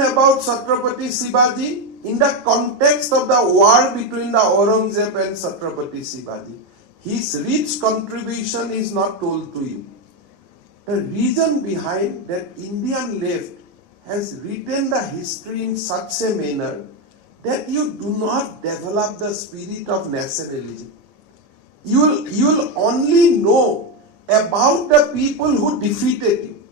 about Chhatrapati Shivaji in the context of the war between the Aurangzeb and Chhatrapati Shivaji. His rich contribution is not told to you. The reason behind that Indian left has written the history in such a manner that you do not develop the spirit of nationalism. You will only know about the people who defeated you.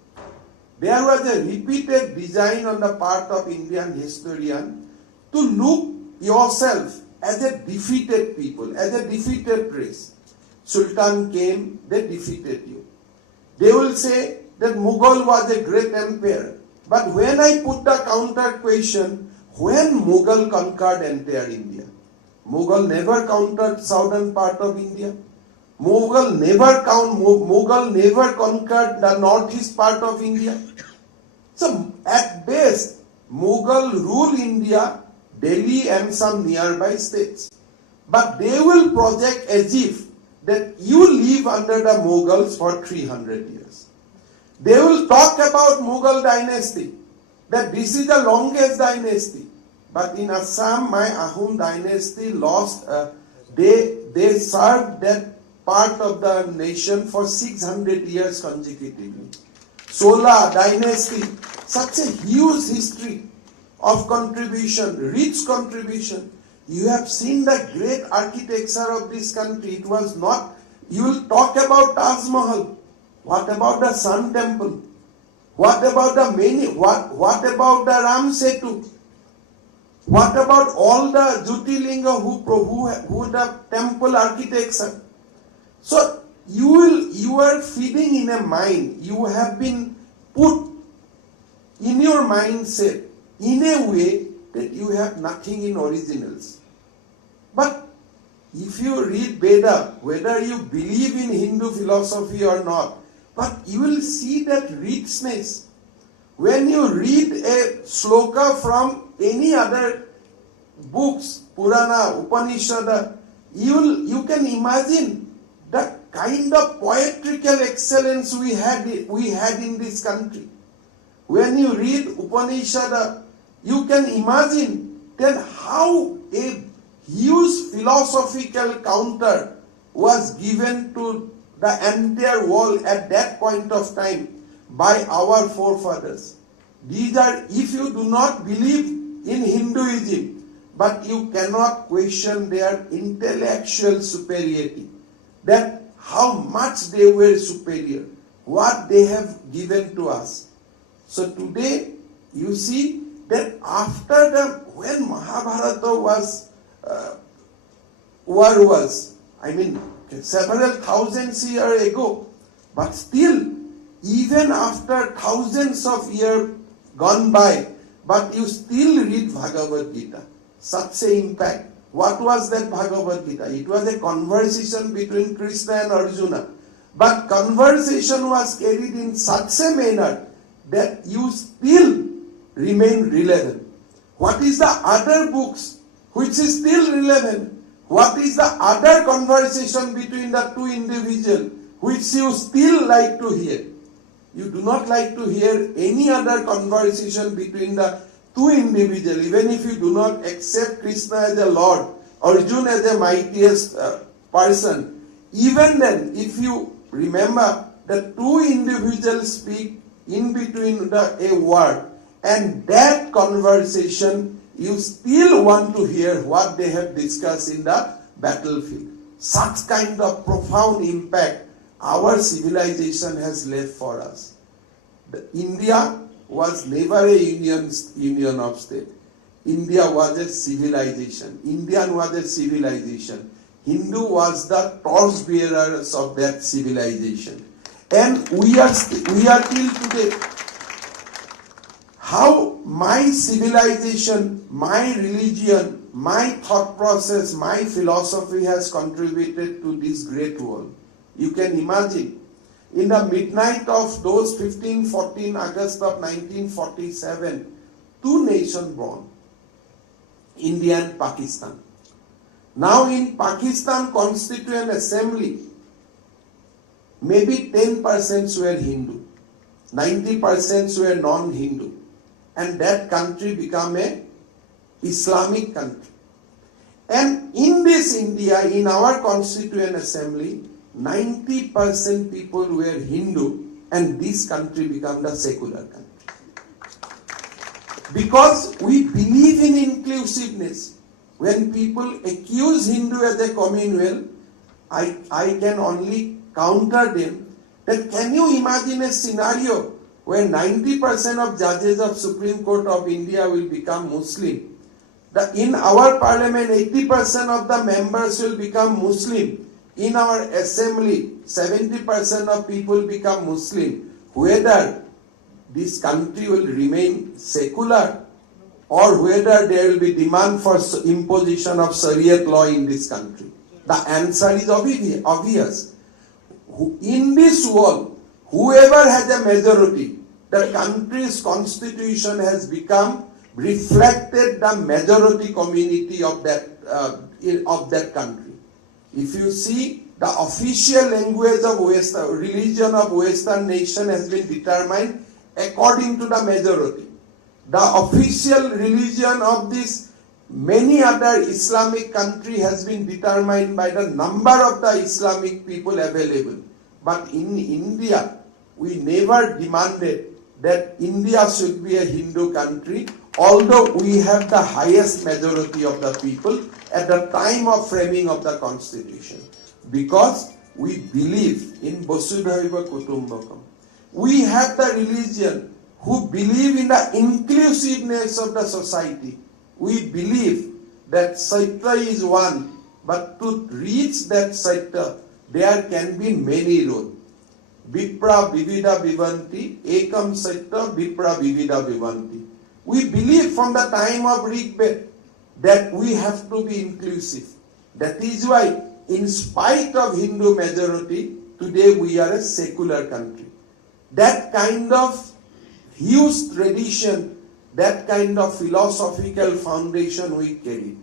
There was a repeated design on the part of Indian historian to look yourself as a defeated people, as a defeated race. Sultan came, they defeated you. They will say that Mughal was a great empire. But when I put the counter question, when Mughal conquered entire India? Mughal never conquered southern part of India. Mughal never conquered the northeast part of India. So at best, Mughal rule India, Delhi and some nearby states. But they will project as if that you live under the Mughals for 300 years. They will talk about Mughal dynasty, that this is the longest dynasty. But in Assam, my Ahom dynasty lost, they served that part of the nation for 600 years consecutively. Sola dynasty, such a huge history of contribution, rich contribution. You have seen the great architecture of this country. It was not, you will talk about Taj Mahal. What about the Sun Temple? What about what about the Ram Setu? What about all the Jyotirlinga who the temple architecture? So you are feeding in a mind, you have been put in your mindset in a way that you have nothing in originals. But if you read Veda, whether you believe in Hindu philosophy or not, but you will see that richness. When you read a sloka from any other books, Purana, Upanishad, you can imagine the kind of poetical excellence we had in this country. When you read Upanishad, you can imagine that how a huge philosophical counter was given to the entire world at that point of time by our forefathers. These are, if you do not believe in Hinduism, but you cannot question their intellectual superiority, that how much they were superior, what they have given to us. So today, you see that after when Mahabharata was, war was, several thousands years ago, but still, even after thousands of years gone by, but you still read Bhagavad Gita. Such an impact. What was that Bhagavad Gita? It was a conversation between Krishna and Arjuna. But conversation was carried in such a manner that you still remain relevant. What is the other books which is still relevant? What is the other conversation between the two individuals which you still like to hear? You do not like to hear any other conversation between the two individuals, even if you do not accept Krishna as a Lord, Arjuna as the mightiest person. Even then, if you remember, the two individuals speak in between a word, and that conversation, you still want to hear what they have discussed in the battlefield. Such kind of profound impact our civilization has left for us. India was never a union of state. India was a civilization. Indian was a civilization. Hindu was the torch bearers of that civilization. And we are till today. How my civilization, my religion, my thought process, my philosophy has contributed to this great world. You can imagine, in the midnight of those 14 August of 1947, two nations born, India and Pakistan. Now in Pakistan Constituent Assembly, maybe 10% were Hindu, 90% were non-Hindu. and that country become a Islamic country. And in this India, in our Constituent Assembly, 90% people were Hindu, and this country became the secular country. Because we believe in inclusiveness. When people accuse Hindu as a commonwealth, I can only counter them that can you imagine a scenario where 90% of judges of Supreme Court of India will become Muslim? In our parliament, 80% of the members will become Muslim. In our assembly, 70% of people become Muslim. Whether this country will remain secular or whether there will be demand for imposition of Shariat law in this country. The answer is obvious. In this world, whoever has a majority, the country's constitution has become reflected the majority community of that country. If you see, the official language of religion of Western nation has been determined according to the majority. The official religion of this many other Islamic country has been determined by the number of the Islamic people available. But in India, we never demanded that India should be a Hindu country, although we have the highest majority of the people at the time of framing of the constitution. Because we believe in Vasudhaiva Kutumbakam. We have the religion who believe in the inclusiveness of the society. We believe that Saitya is one, but to reach that Saitya, there can be many roads. Vipra Vivida Vivanti, Ekam Saitya Vipra Vivida Vivanti. We believe from the time of Rigbed that we have to be inclusive. That is why, in spite of Hindu majority, today we are a secular country. That kind of huge tradition, that kind of philosophical foundation we carry.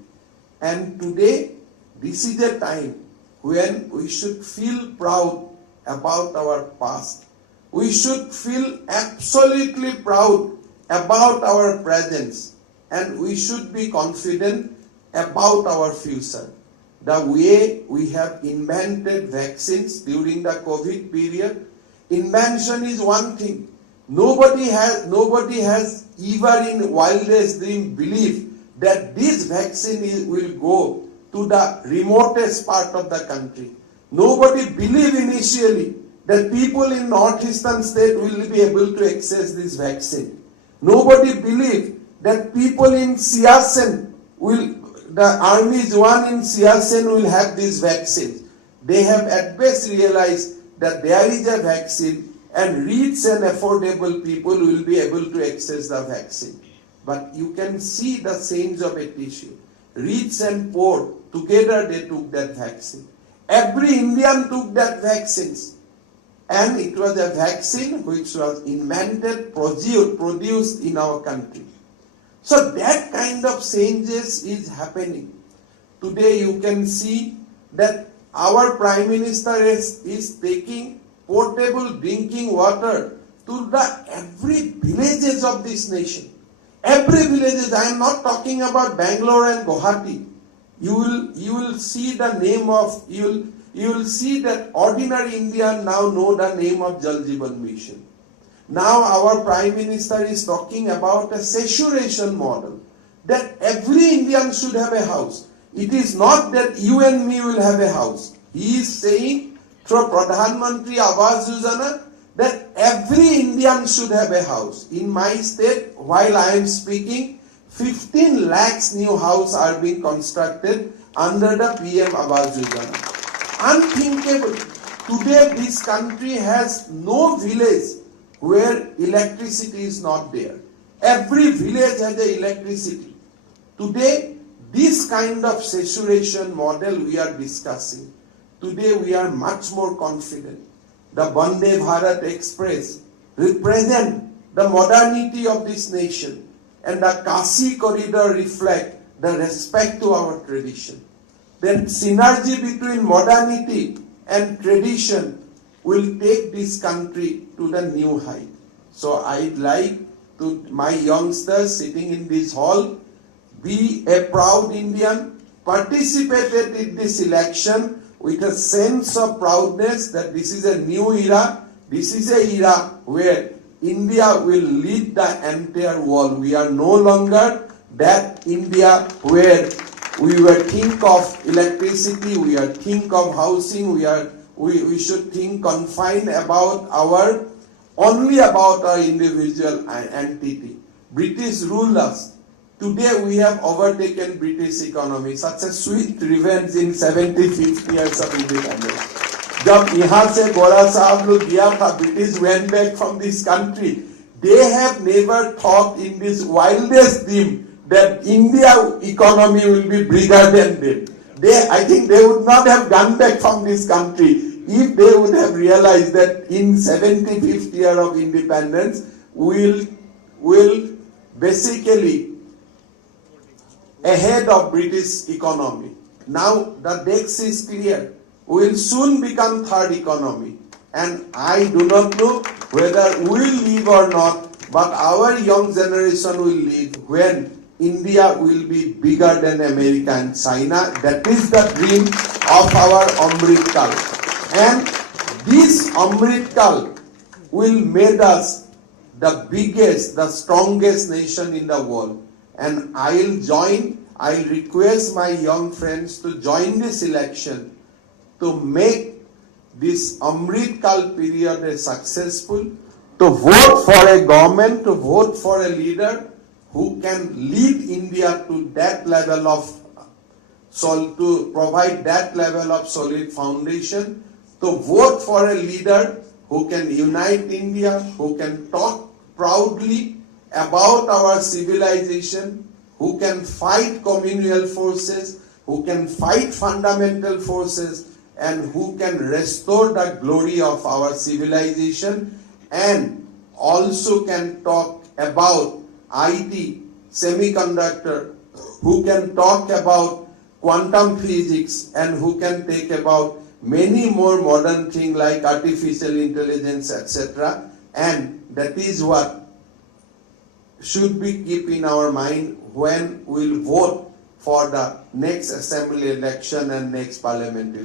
And today, this is a time when we should feel proud about our past. We should feel absolutely proud about our presence, and we should be confident about our future. The way we have invented vaccines during the COVID period, invention is one thing. Nobody has even in wildest dream believed that this vaccine will go to the remotest part of the country. Nobody believed initially that people in northeastern state will be able to access this vaccine. Nobody believed that people in Siachen the armies one in Siachen will have this vaccine. They have at best realized that there is a vaccine and rich and affordable people will be able to access the vaccine. But you can see the change of attitude. Rich and poor, together they took that vaccine. Every Indian took that vaccine. And it was a vaccine which was invented, produced in our country. So that kind of changes is happening. Today you can see that our Prime Minister is taking portable drinking water to the every villages of this nation. Every villages. I am not talking about Bengaluru and Guwahati. You will see the name of you will see that ordinary Indian now know the name of Jal Jeevan Mission. Now our Prime Minister is talking about a saturation model, that every Indian should have a house. It is not that you and me will have a house. He is saying through Pradhan Mantri Awas Yojana that every Indian should have a house. In my state, while I am speaking, 15 lakhs new houses are being constructed under the PM Awas Yojana. Unthinkable. Today this country has no village where electricity is not there. Every village has electricity. Today, this kind of saturation model we are discussing. Today we are much more confident. The Vande Bharat Express represent the modernity of this nation, and the Kashi corridor reflect the respect to our tradition. Then synergy between modernity and tradition will take this country to the new height. So I'd like to my youngsters sitting in this hall, be a proud Indian, participated in this election with a sense of proudness that this is a new era, this is a era where India will lead the entire world. We are no longer that India where we were think of electricity, we are think of housing, we should think confined about only about our individual entity. British ruled us. Today we have overtaken British economy. Such a sweet revenge in 75 years of independence. जब यहाँ से गोरा साहब लोग गया था, British went back from this country. They have never thought in this wildest dream that India economy will be bigger than them. I think they would not have gone back from this country if they would have realized that in 75th year of independence will basically ahead of British economy. Now the dex is clear. We will soon become third economy, and I do not know whether we will live or not, but our young generation will live when India will be bigger than America and China. That is the dream of our Amrit Kal. And this Amrit Kal will make us the biggest, the strongest nation in the world. And I'll request my young friends to join this election to make this Amrit Kal period a successful, to vote for a government, to vote for a leader who can lead India to that level of to provide that level of solid foundation, to vote for a leader who can unite India, who can talk proudly about our civilization, who can fight communal forces, who can fight fundamental forces, and who can restore the glory of our civilization, and also can talk about IT, semiconductor, who can talk about quantum physics, and who can take about many more modern things like artificial intelligence, etc. And that is what should be keep in our mind when we'll vote for the next assembly election and next parliamentary